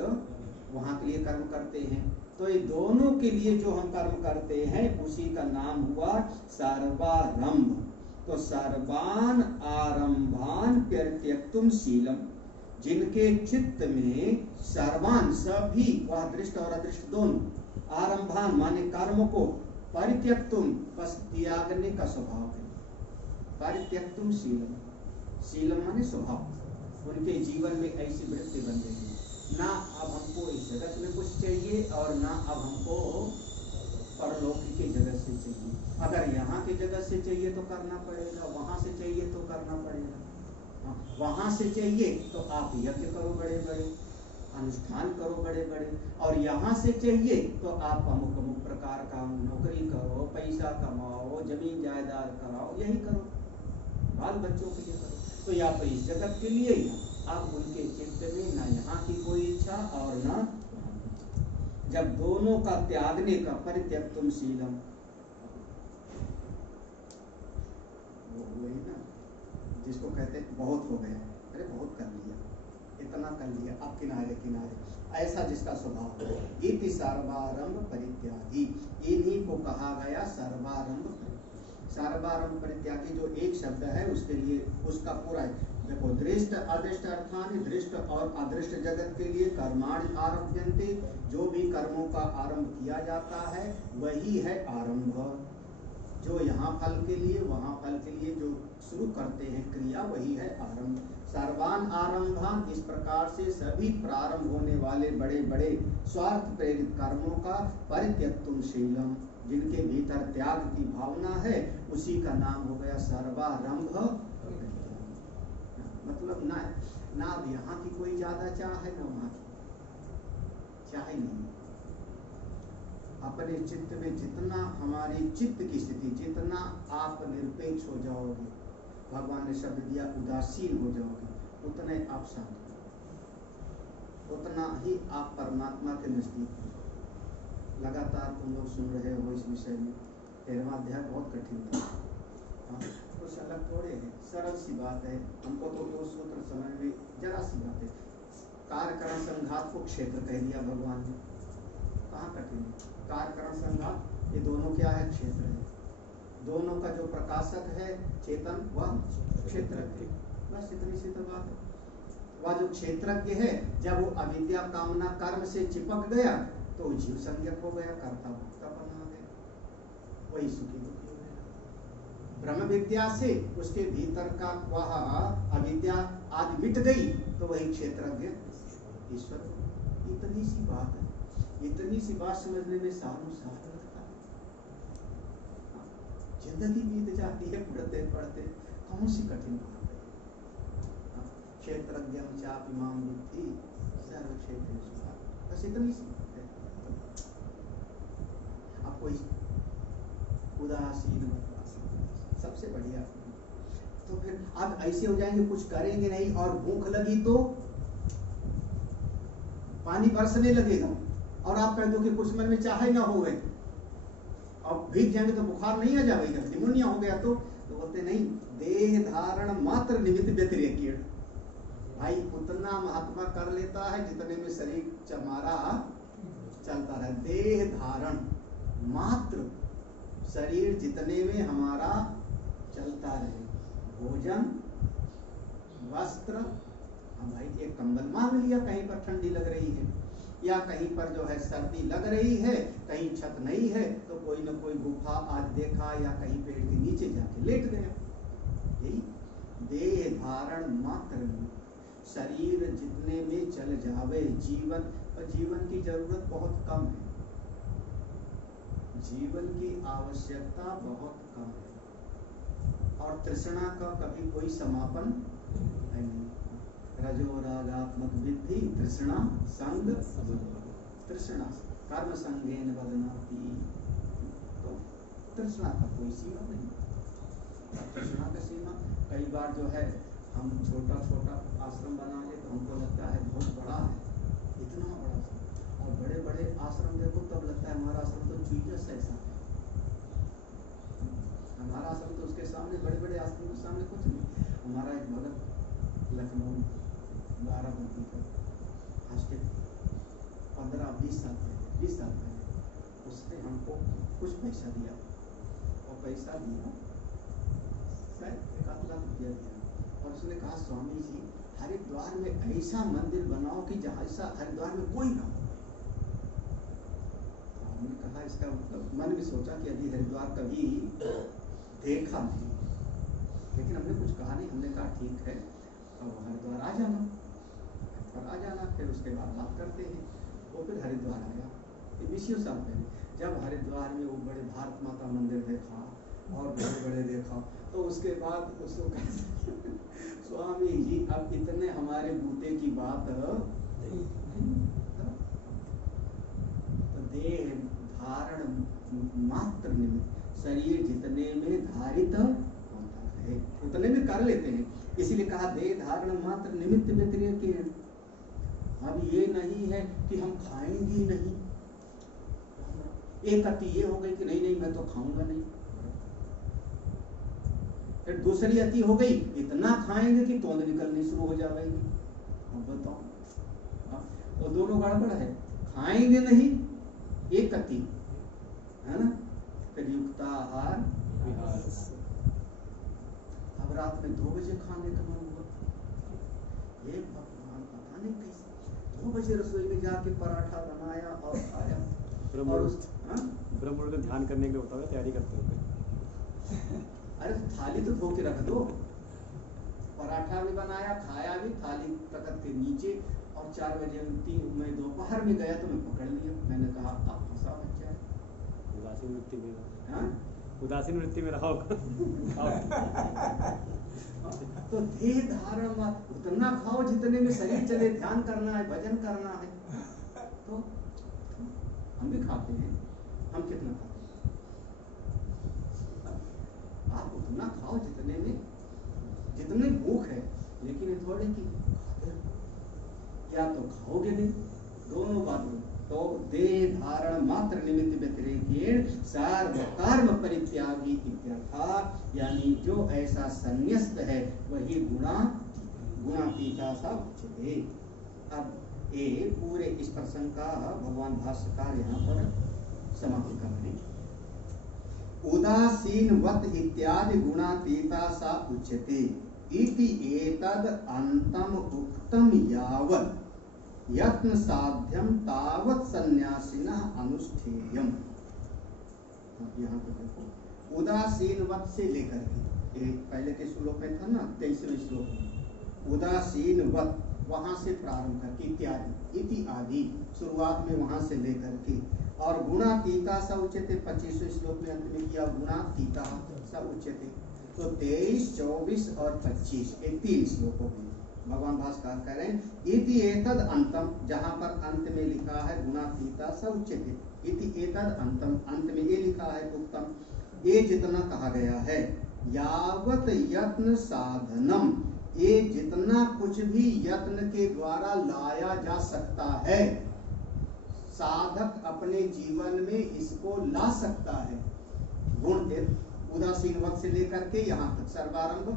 वहां के लिए कर्म करते हैं। तो ये दोनों के लिए जो हम कर्म करते हैं उसी का नाम हुआ सर्वारंभ। तो सर्वान आरंभान परित्यक्तुम शीलम, जिनके चित्त में सर्वान सभी, वह दृष्ट और अदृष्ट दोनों, आरंभान माने कर्म को, परित्यक्तुम बस त्यागने का स्वभाव है। परित्यक्तुम शीलम, शीलम माने स्वभाव, उनके जीवन में ऐसी वृत्ति बन गई ना अब हमको इस जगत में कुछ चाहिए और ना अब हमको परलोक की जगत से चाहिए। अगर यहाँ की जगत से चाहिए तो करना पड़ेगा, वहां से चाहिए तो करना पड़ेगा। वहां से चाहिए तो आप यज्ञ करो बड़े बड़े, अनुष्ठान करो बड़े बड़े, और यहाँ से चाहिए तो आप अमुक अमुक प्रकार का नौकरी करो, पैसा कमाओ, जमीन जायदाद कराओ, यही करो, बाल बच्चों के लिए करो। तो या तो इस जगत के लिए, या अब उनके चित्त में ना यहाँ की कोई इच्छा और ना, जब दोनों का त्यागने का, परित्यक्तुम शीलम, वही ना जिसको कहते हैं बहुत हो गया, अरे बहुत कर लिया, इतना कर लिया, अब किनारे किनारे, ऐसा जिसका स्वभाव है। इति सर्वारंभ परित्यागी, इन्हीं को कहा गया सर्वारंभ। सर्वारंभ परित्यागी जो एक शब्द है उसके लिए उसका पूरा है। देखो दृष्ट अदृष्ट अर्थानि, दृष्ट और अदृष्ट जगत के लिए कर्माणि आरभ्यन्ते, जो भी कर्मों का आरंभ किया जाता है वही है आरंभ। जो यहाँ फल के लिए वहाँ फल के लिए जो शुरू करते हैं क्रिया वही है आरंभ। सर्वान आरंभान, इस प्रकार से सभी प्रारंभ होने वाले बड़े बड़े स्वार्थ प्रेरित कर्मों का परित्यक्तुम शीलम, जिनके भीतर त्याग की भावना है उसी का नाम हो गया सर्वारंभ। मतलब ना अब यहाँ की कोई ज्यादा चाह है ना वहाँ की चाह ही नहीं। अपने चित्त में जितना हमारी चित्त की स्थिति, जितना आप निरपेक्ष हो जाओगे, भगवान ने शब्द दिया उदासीन हो जाओगे, उतने आप शांत हो, उतना ही आप परमात्मा के नजदीक हो। लगातार तुम लोग सुन रहे हो इस विषय में, 13वां अध्याय बहुत कठिन है, कुछ अलग थोड़े है, सरल सी बात है। हमको तो दो सूत्र समझ में जरा सी बात है। कार्यकरण संघात को क्षेत्र कह दिया भगवान ने, कहाँ कठिन है। कार्यकरण संघात ये दोनों क्या है? क्षेत्र है। दोनों का जो प्रकाशक है चेतन वह क्षेत्रज्ञ, बस इतनी सी तो बात है। वह जो क्षेत्रज्ञ है जब वो अविद्या कामना कर्म से चिपक गया तो जीव संज्ञक हो गया, कर्ता भोक्ता बना गया, वही सुखी दुखी हो गया। ब्रह्म विद्या से उसके भीतर का वह अविद्या आदि मिट गई तो वही क्षेत्रज्ञ ईश्वर। इतनी सी बात है, इतनी सी बात समझने में सालों साल लगता है। जिंदगी बीत जाती है पढ़ते पढ़ते, कौन सी कठिन बात है। क्षेत्रज्ञम चापि मां बुद्धि सर्व क्षेत्रेषु, बस इतनी सी बात है। अब कोई उदासीन सबसे बढ़िया। तो फिर आप ऐसे हो जाएंगे, कुछ करेंगे नहीं और भूख लगी तो पानी बरसने लगेगा और आप कह दो कि कुछ मन में चाहे ना हो, अब भीग जाएंगे तो बुखार नहीं आ जाएगा, निमोनिया हो गया तो बोलते नहीं, देह धारण मात्र निमित्त व्यतिरेक। भाई उतना महात्मा कर लेता है जितने में शरीर हमारा चलता रहे। देह धारण मात्र, शरीर जितने में हमारा चलता रहे, भोजन वस्त्र, भाई एक कंबल मांग लिया, कहीं पर ठंडी लग रही है या कहीं पर जो है सर्दी लग रही है, कहीं छत नहीं है तो कोई न कोई गुफा आज देखा या कहीं पेड़ के नीचे जाके लेट गया। यही देह धारण मात्र, शरीर जितने में चल जावे, जीवन और जीवन की जरूरत बहुत कम है, जीवन की आवश्यकता बहुत कम है और तृष्णा का कभी कोई समापन है नहीं। रजो रागात्मक विद्धि तृष्णा संग, तृष्णा कर्म संगेन बदनाती, तो तृष्णा का कोई सीमा नहीं। तृष्णा का सीमा, कई बार जो है हम छोटा छोटा आश्रम बना ले तो हमको लगता है बहुत बड़ा है, इतना बड़ा, और बड़े बड़े आश्रम देखो तब लगता है हमारा आश्रम तो चीजस ऐसा है, हमारा आश्रम तो उसके सामने, बड़े बड़े आश्रम के सामने कुछ नहीं। हमारा एक भगत लखनऊ 12 का आज के 15-20 साल पहले उसने हमको कुछ पैसा दिया और पैसा दिया शायद 1 लाख रुपया दिया और उसने कहा स्वामी जी हरिद्वार में ऐसा मंदिर बनाओ कि जहाँ ऐसा हरिद्वार में कोई ना हो। हमने कहा इसका मतलब, मन में सोचा कि अभी हरिद्वार कभी देखा नहीं, लेकिन हमने कुछ कहा नहीं। हमने कहा ठीक है अब हरिद्वार आ जाना, फिर उसके बाद बात करते हैं। वो फिर हरिद्वार आया, ये 20 साल पहले, जब हरिद्वार में वो बड़े भारत माता मंदिर देखा और बड़े बड़े देखा तो उसके बाद उसको स्वामी जी अब इतने हमारे बूते की बात तो देह धारण मात्र निमित्त, शरीर जितने में धारित होता है उतने में कर लेते हैं, इसीलिए कहा देह धारण मात्र निमित्त व्यतिरेक। अब ये नहीं है कि हम खाएंगे नहीं, एक अति ये हो गई कि नहीं मैं तो खाऊंगा नहीं, फिर दूसरी अति हो गई इतना खाएंगे कि तोंद निकलनी शुरू हो जाएगी। अब बताओ, वो दोनों गड़बड़ है, खाएंगे नहीं एक अति है ना, फिर युक्ताहार विहार। अब रात में 2 बजे खाने का मन हुआ, ये भगवान पता नहीं कैसे 2 बजे रसोई में जाके पराठा बनाया और खाया। और उस ब्रह्म मुहूर्त में ध्यान करने के लिए होता है, तैयारी करते होते। अरे थाली तो धो के रख दो। पराठा भी बनाया, खाया भी, थाली तखत के नीचे। और 4 बजे मैं दोपहर में गया तो मैं पकड़ लिया। मैंने कहा अब फंसा बच्चा है। उदासीन वृत्ति में हाँ? उदासीन वृत्ति में रहो। तो देह धारण उतना खाओ जितने में शरीर चले, ध्यान करना है, भजन करना है। तो हम भी खाते हैं, हम कितना खाते हैं? आप उतना खाओ जितने में, जितने भूख है, लेकिन ये थोड़े की खाते रहो। क्या तो खाओगे नहीं, दोनों बातें। तो देह धारण मात्र निमित्त व्यतिरेकेण सर्व कर्म परित्यागी इत्यर्थ, यानी जो ऐसा संन्यस्त है वही गुणातीता सा उच्यते। अब ये पूरे इस प्रसंग का भगवान भाष्यकार यहाँ पर समाप्त कर रहे हैं। उदासीनवत इत्यादि गुणातीता सा उच्यते इति एतद अंतम उक्तम यावत् यत्न साध्यम तावत् सन्यासिनः अनुष्ठेयम्। अब यहाँ पे देखो, उदासीनवत से लेकर के पहले के श्लोक में था ना, 23वें श्लोक में उदासीनवत, वहां से प्रारंभ करके इत्यादि, इति आदि, शुरुआत में वहां से लेकर के, और गुणातीता स उच्यते 25वें श्लोक में अंत में किया गुणातीता स उच्यते। तो 23, 24 और 25 ये 3 श्लोकों में भगवान भाष्यकार कह रहे हैं इति एतद अंतम, जहां पर अंत में लिखा है गुणातीता स उच्यते, इति एतद अंतम, अंत में ये लिखा है उत्तम, ये जितना कहा गया है, यावत यत्न साधनम, ये जितना कुछ भी यत्न के द्वारा लाया जा सकता है, साधक अपने जीवन में इसको ला सकता है। गुण उदासीनवत से लेकर के यहाँ तक सर्वारंभ,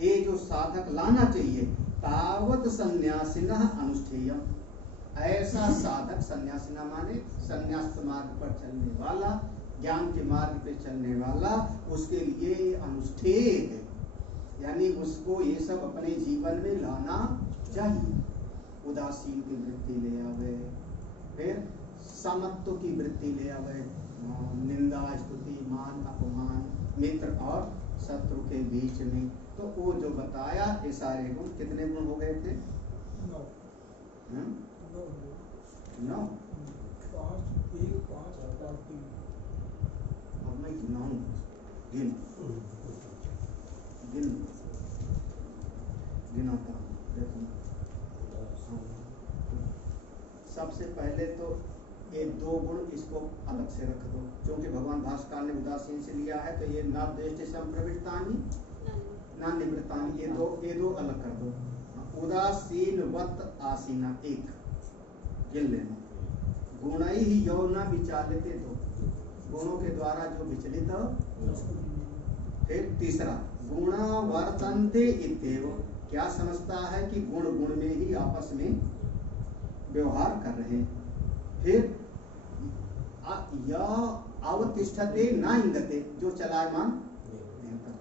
ये जो साधक लाना चाहिए, तावत सन्यासिनः अनुष्ठेयम्, ऐसा साधक, सन्यासिना माने संन्यास मार्ग पर चलने वाला, ज्ञान के मार्ग पे चलने वाला, उसके लिए अनुष्ठेय है, यानी उसको ये सब अपने जीवन में लाना चाहिए। उदासीन की वृत्ति ले आवे, फिर समत्व की वृत्ति ले आवे, निंदा स्तुति मान अपमान मित्र और शत्रु के बीच में। तो वो जो बताया ये सारे गुण, कितने गुण हो गए थे? 9। 9। 5, 1, 5, 8, 3। अब मैं गिनाऊं, गिनाता हूँ, देखो। सबसे पहले तो ये 2 गुण इसको अलग से रख दो, क्योंकि भगवान भास्कर ने उदासीन से लिया है, तो ये न द्वेष्टि संप्रवृत्तानि न निवृत्तानि, ये दो अलग कर दो। उदासीनवत आसीना, एक गिन लेना। गुणै ही यो न विचालिते, 2 गुणों के द्वारा जो विचलित। फिर तीसरा गुणा वर्तन्ते इत्येव, क्या समझता है कि गुण गुण में ही आपस में व्यवहार कर रहे हैं। फिर अवतिष्ठते न इंगते, जो चलायमान,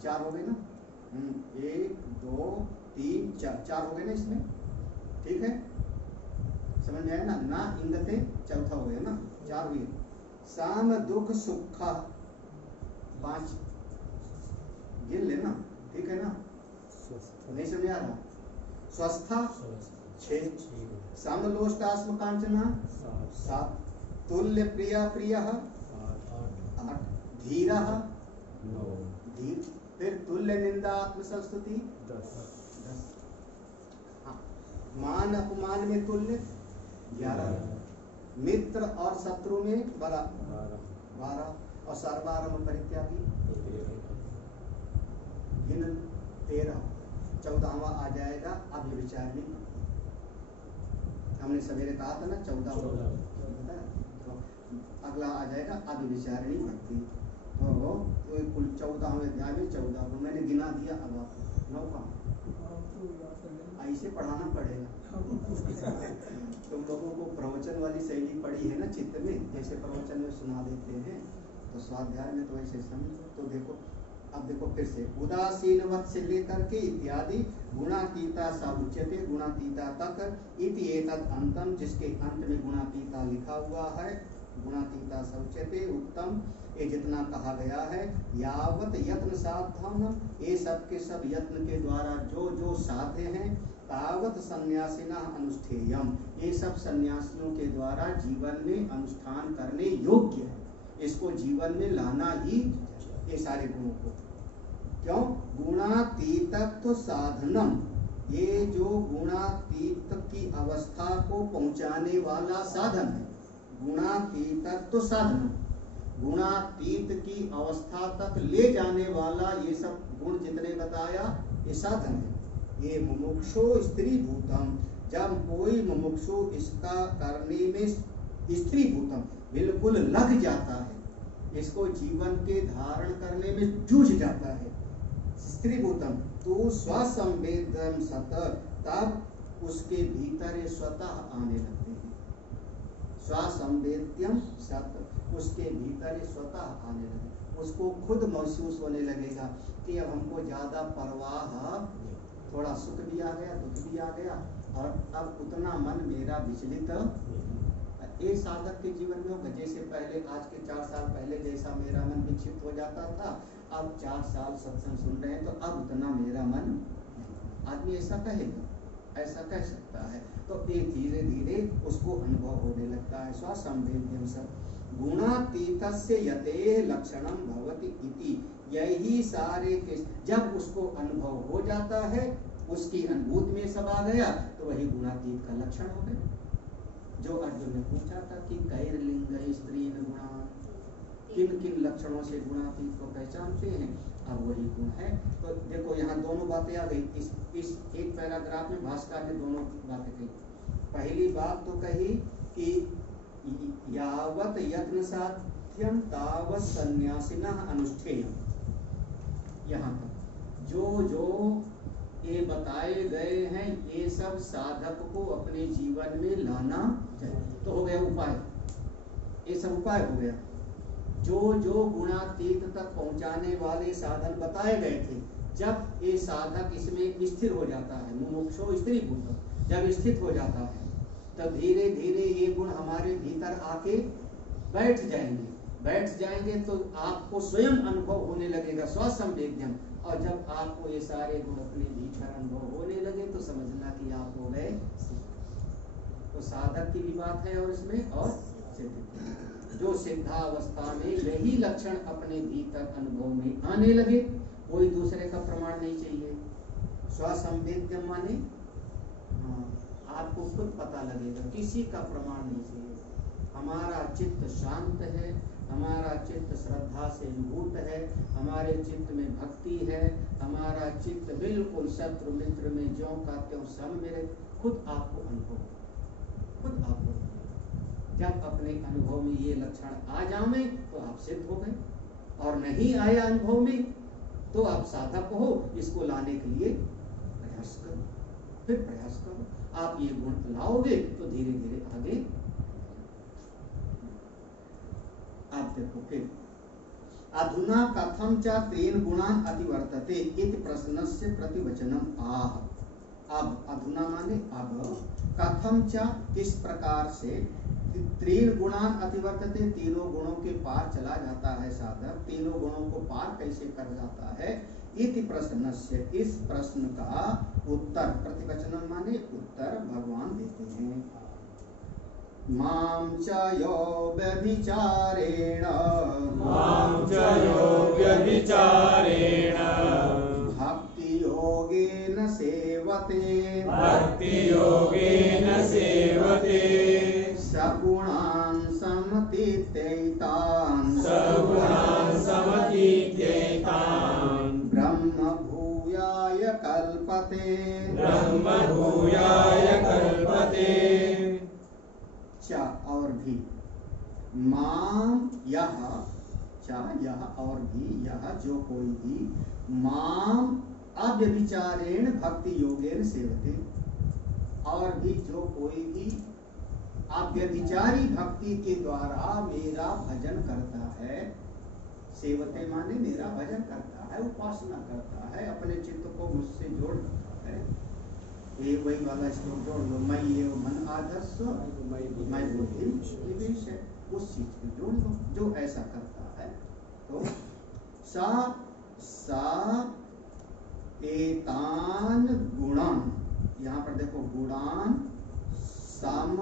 4 हो गए ना, 1, 2, 3, 4 हो गए ना इसमें, ठीक है, समझ में आया ना। ना इंगते चौथा हो गया ना, 4 हुए। साम दुख सुख 5 गिन लेना, ठीक है ना, नहीं समझ आ रहा। स्वस्था 6, समलोष्टास्म कांचना 7, तुल्य प्रिया प्रियः 8, धीरः 9, धीर, फिर तुल्य निंदा आत्म संस्तुति 10, हाँ, मान अपमान में तुल्य 11, मित्र और शत्रु में 12, और सर्वारंभ परित्यागी 13, 14वां आ जाएगा अव्यभिचारिणी। हमने सवेरे कहा था ना 14, तो अगला आ जाएगा अव्यभिचारिणी भक्ति। तो कुल 14वें अध्याय में 14 को मैंने गिना दिया। अब आप 9 का ऐसे पढ़ाना पड़ेगा। तुम लोगों को प्रवचन वाली शैली पढ़ी है ना चित्त में, जैसे प्रवचन में सुना देते हैं, तो स्वाध्याय में तो ऐसे समझो। तो देखो अब देखो फिर से उदासीनवत से लेकर के इत्यादि गुणातीता सा उच्यते गुणातीता तक इति एतत् अंतम, जिसके अंत में गुणातीता लिखा हुआ है, गुणातीता सा उच्यते उत्तम, ये जितना कहा गया है। यावत यत्न साधन, ये सब के सब यत्न के द्वारा जो जो साधे हैं, तावत सन्यासिना अनुष्ठेयम, ये सब सन्यासियों के द्वारा जीवन में अनुष्ठान करने योग्य है, इसको जीवन में लाना ही ये सारे गुणों को। क्यों? गुणातीतत्व साधनम, ये जो गुणातीत की अवस्था को पहुंचाने वाला साधन है, गुणातीतत्व साधनम, गुणातीत की अवस्था तक ले जाने वाला ये सब गुण जितने बताया ये साधन है। ये मुमुक्षु स्त्री भूतम, जब कोई मुमुक्षु इसका करने में स्त्री भूतम बिल्कुल लग जाता है, इसको जीवन के धारण करने में जूझ जाता है, स्त्री भूतम, तो स्वसंवेदन सत, तब उसके भीतर ये स्वतः आने लगते हैं। स्वसंवेद्यम सत, उसके भीतर ये स्वतः आने लगे, उसको खुद महसूस होने लगेगा कि अब हमको ज्यादा परवाह, थोड़ा सुख भी आ गया, दुख भी आ गया, और अब उतना मन मेरा विचलित ये साधक के जीवन में होगा। जैसे पहले आज के 4 साल पहले जैसा मेरा मन विक्षिप्त हो जाता था, अब 4 साल सत्संग सुन रहे हैं तो अब उतना मेरा मन, आदमी ऐसा कहेगा, ऐसा कह सकता है। तो ये धीरे धीरे उसको अनुभव होने लगता है। स्वसंवेद्यम सब गुणातीतस्य यते लक्षणम भवति इति, यही सारे के जब उसको अनुभव हो जाता है, उसकी अनुभूति में सब आ गया, तो वही गुणातीत का लक्षण हो गया। जो अर्जुन ने पूछा था कि कैर्लिंग स्त्री गुणा, किन किन लक्षणों से गुणातीत को पहचानते हैं, अब वही गुण है। तो देखो यहाँ दोनों बातें आ गई, इस एक पैराग्राफ में भास्कर ने दोनों बातें कही। पहली बात तो कही कि यावत यत्न साध्यम तावत सन्यासिना अनुष्ठेयम, यहाँ तक जो जो ये बताए गए हैं ये सब साधक को अपने जीवन में लाना चाहिए। तो हो गया उपाय, ये सब उपाय हो गया। जो जो गुणातीत तक पहुंचाने वाले साधन बताए गए थे, जब ये साधक इसमें स्थिर हो जाता है, मुमुक्षु स्त्री भूत, जब स्थित हो जाता है, तब धीरे धीरे ये गुण हमारे भीतर आके बैठ जाएंगे तो आपको स्वयं अनुभव होने लगेगा, स्वसंवेद्यम। और जब आपको ये सारे गुण अपने भीतर अनुभव होने लगे तो समझना कि आप हो गए। तो साधक की भी बात है और इसमें, और सिद्ध जो सिद्धावस्था में यही लक्षण अपने भीतर अनुभव में आने लगे, कोई दूसरे का प्रमाण नहीं चाहिए। स्वसंवेद्यम माने आपको खुद पता लगेगा, किसी का प्रमाण नहीं चाहिए। हमारा चित्त शांत है, हमारा चित्त श्रद्धा से विभूत है, हमारे चित्त में भक्ति है, हमारा चित्त बिल्कुल शत्रु मित्र में ज्यों का त्यों सब मेरे, खुद आपको अनुभव, खुद आपको। जब अपने अनुभव में ये लक्षण आ जावे तो आप सिद्ध हो गए, और नहीं आया अनुभव में तो आप साधक हो। इसको लाने के लिए प्रयास करो, फिर प्रयास करो। आप ये गुण लाओगे तो धीरे धीरे आगे। आप देखो फिर अधुना कथम च त्रीन गुणान अतिवर्तते इति प्रश्नस्य प्रतिवचनम आह। अब अधुना माने अब, कथम च किस प्रकार से, त्रीन गुणान अतिवर्तते तीनों गुणों के पार चला जाता है साधक, तीनों गुणों को पार कैसे कर जाता है, इति प्रश्नस्य इस प्रश्न का उत्तर, प्रतिवचनम माने उत्तर भगवान देते हैं। मां च यो व्यभिचारेण, भक्ति योगेन सेवते, सगुणान् समतीत्यैतान्, ब्रह्म भूयाय कल्पते। चा और भी, माम यह, चा यह और भी, यह जो कोई भी, माम अव्यभिचारेण भक्ति योगेन सेवते, और भी जो कोई भी अव्यभिचारी भक्ति के द्वारा मेरा भजन करता है, सेवते माने मेरा भजन करता है, उपासना करता है, अपने चित्त को मुझसे जोड़ रखा है। ये वही वाला श्लोक जोड़ लो, मैं ये मन आदर्श मैं बुद्धि निवेश है, उस चीज को जोड़ लो जो ऐसा करता है। तो सा एतान गुणान, यहाँ पर देखो गुणान सम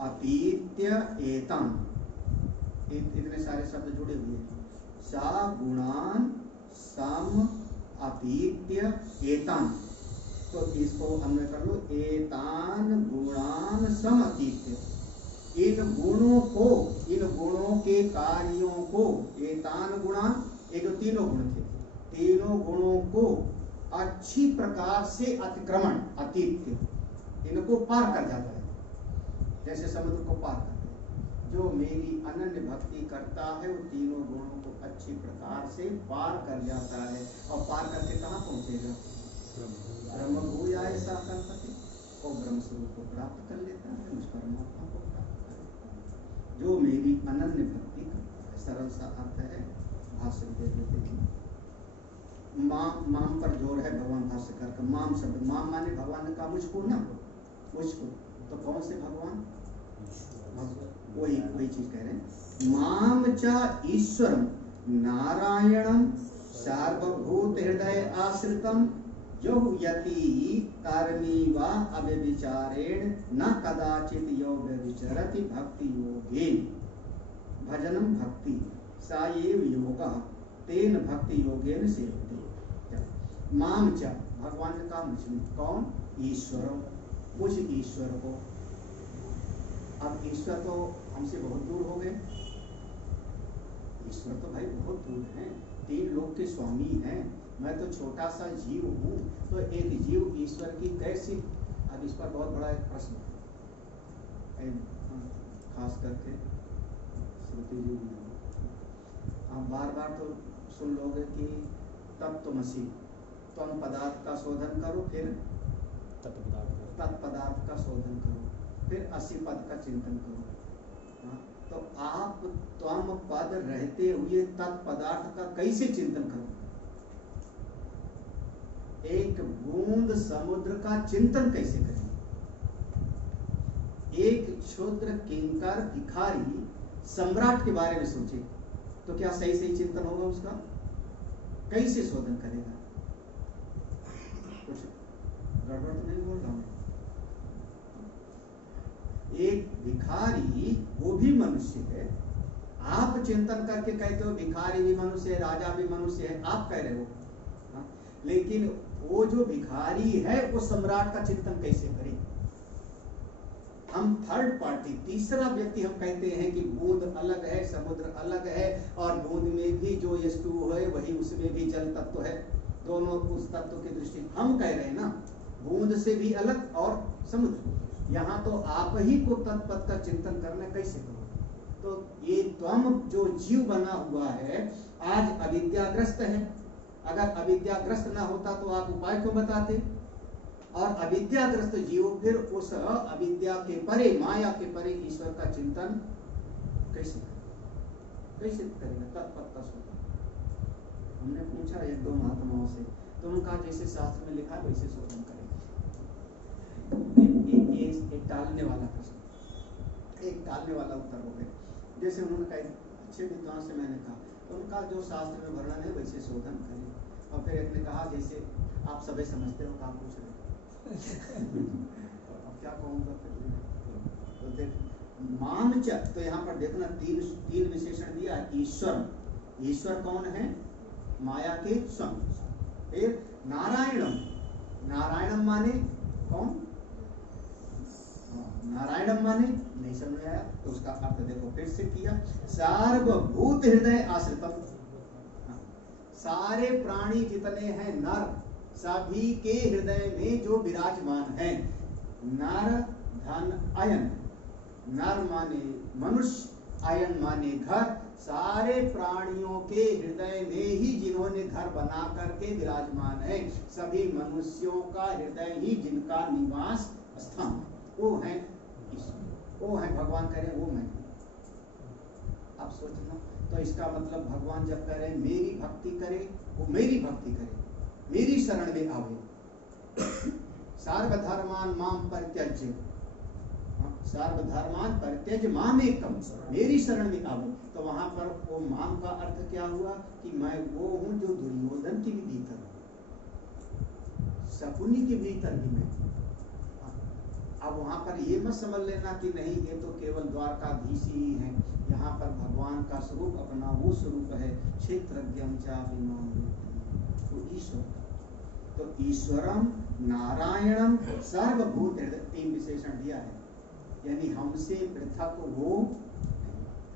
अपीत्य एतान, इतने सारे शब्द जुड़े हुए हैं। सा गुणान सम अपीत्य एतान, तो इसको अन्वय कर लो, एतान गुणान सम अपीत्य, इन गुणों को, इन गुणों के कार्यों को, एतान गुणान, एक जो तीनों गुण थे, तीनों गुणों को अच्छी प्रकार से अतिक्रमण, अतीत्य, इनको पार कर जाता है, जैसे समुद्र को पार करते हैं। जो मेरी अनन्य भक्ति करता है वो तीनों गुणों को अच्छी प्रकार से पार कर जाता है, और पार करके कहाँ पहुंचेगा? ब्रह्म भूया ऐसा संपत्ति, और ब्रह्म स्वरूप को प्राप्त कर लेता है, उस परमात्मा को प्राप्त कर लेता है। जो मेरी अनन्य भक्ति करता है, सरल सा अर्थ है, भाष्य दे देते हैं। माम पर जोर है भगवान भाष्यकार का। माम शब्द, माम माने भगवान का मुझको ना, मुझको, तो कौन से भगवान? वही चीज कह रहे हैं। माम च ईश्वरम नारायणम सार्वभूत हृदय आश्रितम जो यति कर्मी व अव्यभिचारेण न कदाचित यो व्यभिचरति भक्ति योगेन भजनम भक्ति सा एव योगः तेन भक्ति योगेन सेवते। माम च, भगवान का मुझ में, कौन? ईश्वर, मुझ ईश्वर को। अब ईश्वर तो हमसे बहुत दूर हो गए, ईश्वर तो भाई बहुत दूर हैं, तीन लोक के स्वामी हैं, मैं तो छोटा सा जीव हूँ, तो एक जीव ईश्वर की कैसी? अब इस पर बहुत बड़ा एक प्रश्न है, खास करके श्रुति जी भी, आप बार बार तो सुन लोगे कि तत्त्वमसि, त्वम पदार्थ का शोधन करो, फिर तत्पदार्थ का शोधन करो, फिर असी पद का चिंतन करो। तो आप त्वम पद रहते हुए तत्पदार्थ का कैसे चिंतन करो? एक बूंद समुद्र का चिंतन कैसे करें? एक क्षुद्र किंकर भिखारी सम्राट के बारे में सोचे तो क्या सही सही चिंतन होगा उसका? कैसे शोधन करेगा? कुछ गड़बड़ तो नहीं बोल रहा हूं? एक भिखारी, वो भी मनुष्य है, आप चिंतन करके कहते हो भिखारी भी मनुष्य है, राजा भी मनुष्य है, आप कह रहे हो, लेकिन वो जो भिखारी है वो सम्राट का चिंतन कैसे करे? हम थर्ड पार्टी, तीसरा व्यक्ति हम कहते हैं कि बूंद अलग है, समुद्र अलग है, और बूंद में भी जो H2O है वही उसमें भी जल तत्व है, दोनों उस तत्व की दृष्टि हम कह रहे हैं ना, बूंद से भी अलग और समुद्र। यहाँ तो आप ही को तत्पद का चिंतन करना कैसे करो? तो ये त्वम जो जीव बना हुआ है आज अविद्याग्रस्त है, अगर अविद्याग्रस्त ना होता तो आप उपाय क्यों बताते? और अविद्याग्रस्त जीव फिर उस अविद्या के परे, माया के परे ईश्वर का चिंतन कैसे करेगा? तत्पद सोता। हमने पूछा एक दो महात्माओं से, तो उनका जैसे शास्त्र में लिखा वैसे शोधन करेगा। एक टालने वाला प्रश्न, एक टालने वाला उत्तर हो गया। जैसे उन्होंने कहा, अच्छे विद्वान से मैंने कहा, तो उनका जो शास्त्र में वर्णन है वैसे शोधन करें। और फिर एक ने कहा, जैसे आप सभी समझते हो, कहा पूछ रहे अब क्या कहूँगा फिर? तो देख माम च, तो यहाँ पर देखना तीन विशेषण दिया है। ईश्वर, ईश्वर कौन है? माया के स्वयं। फिर नारायणम, नारायणम माने कौन? नारायणम माने नहीं समझ आया तो उसका अर्थ देखो फिर से किया। सार्वभूत हृदय आश्रितम, सारे प्राणी जितने हैं नर, सभी के हृदय में जो विराजमान है। नर धन अयन, नर माने मनुष्य, अयन माने घर, सारे प्राणियों के हृदय में ही जिन्होंने घर बना करके विराजमान है, सभी मनुष्यों का हृदय ही जिनका निवास स्थान, वो है ईश्वर, वो है भगवान। करें वो मैं। अब आप सोचना। तो इसका मतलब भगवान जब कह रहे हैं मेरी भक्ति करे, वो मेरी भक्ति करे, मेरी शरण में आवे। सार्वधर्मान माम परित्यज्य, सार्वधर्मान परित्यज्य माम एकम, मेरी शरण में आवे। तो वहां पर वो माम का अर्थ क्या हुआ कि मैं वो हूं जो दुर्योधन के भी भीतर हूं, शकुनी के भीतर भी मैं। अब वहां पर ये मत समझ लेना कि नहीं ये तो केवल द्वारकाधीश ही है, यहाँ पर भगवान का स्वरूप अपना वो स्वरूप है, क्षेत्रज्ञम चापि माम वेत्ति, वो ईश्वर का। तो ईश्वरम नारायणम सर्वभूत हृदय, 3 विशेषण दिया है, यानी हमसे पृथक वो,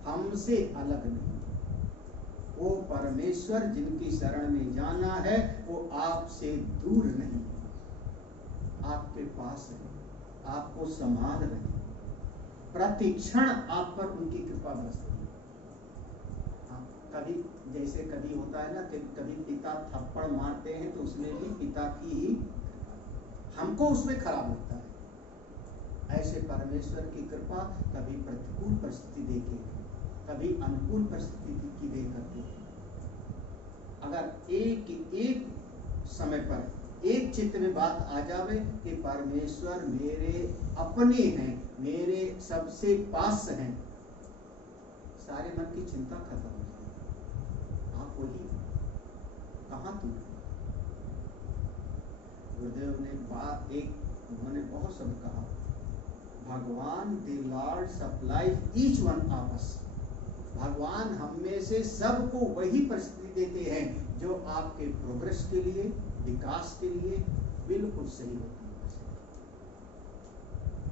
हमसे अलग नहीं। वो परमेश्वर जिनकी शरण में जाना है वो आपसे दूर नहीं, आपके पास है, आपको संभाल रहे हैं, प्रतिक्षण आप पर उनकी कृपा बरसती है। हाँ, कभी जैसे कभी होता है ना कि कभी पिता थप्पड़ मारते हैं तो उसमें भी पिता की ही, हमको उसमें खराब लगता है। ऐसे परमेश्वर की कृपा कभी प्रतिकूल परिस्थिति देके, कभी अनुकूल परिस्थिति की दे करके, अगर एक समय पर एक चित्त में बात आ जावे कि परमेश्वर मेरे अपने हैं, मेरे सबसे पास हैं, सारे मन की चिंता खत्म हो जाए। आप वही कहाँ तू। गुरुदेव ने बात एक, उन्होंने बहुत शब्द कहा, भगवान the Lord supply each one of us. भगवान हम में से सबको वही परिस्थिति देते हैं जो आपके प्रोग्रेस के लिए, विकास के लिए बिल्कुल सही होती है।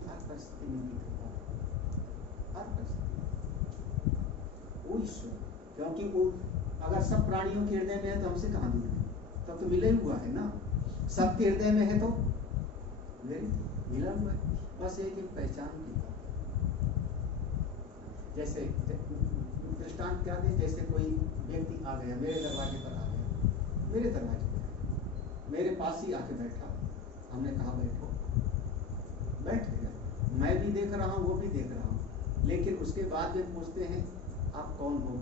हर परिस्थिति में कृपा, हर परिस्थिति वो ईश्वर, क्योंकि वो अगर सब प्राणियों के हृदय में है तो हमसे कहाँ दूर है, तब तो मिले हुआ है ना। सबके हृदय में है तो मिला हुआ है, बस एक पहचान की बात। जैसे दृष्टांत क्या दे, जैसे कोई व्यक्ति आ गया, मेरे दरवाजे पर आ गया, मेरे दरवाजे पर मेरे पास ही आके बैठा, हमने कहा बैठो, बैठ गया। मैं भी देख रहा हूँ, वो भी देख रहा हूँ, लेकिन उसके बाद जब पूछते हैं आप कौन हो,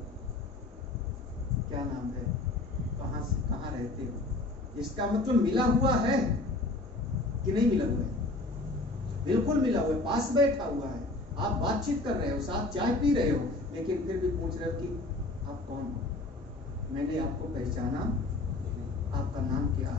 क्या नाम है, कहाँ से, कहाँ रहते हो, इसका मतलब मिला हुआ है कि नहीं मिला हुआ है? बिल्कुल मिला हुआ है, पास बैठा हुआ है, आप बातचीत कर रहे हो, साथ चाय पी रहे हो, लेकिन फिर भी पूछ रहे हो कि आप कौन हो, मैंने आपको पहचाना, आपका नाम क्या है।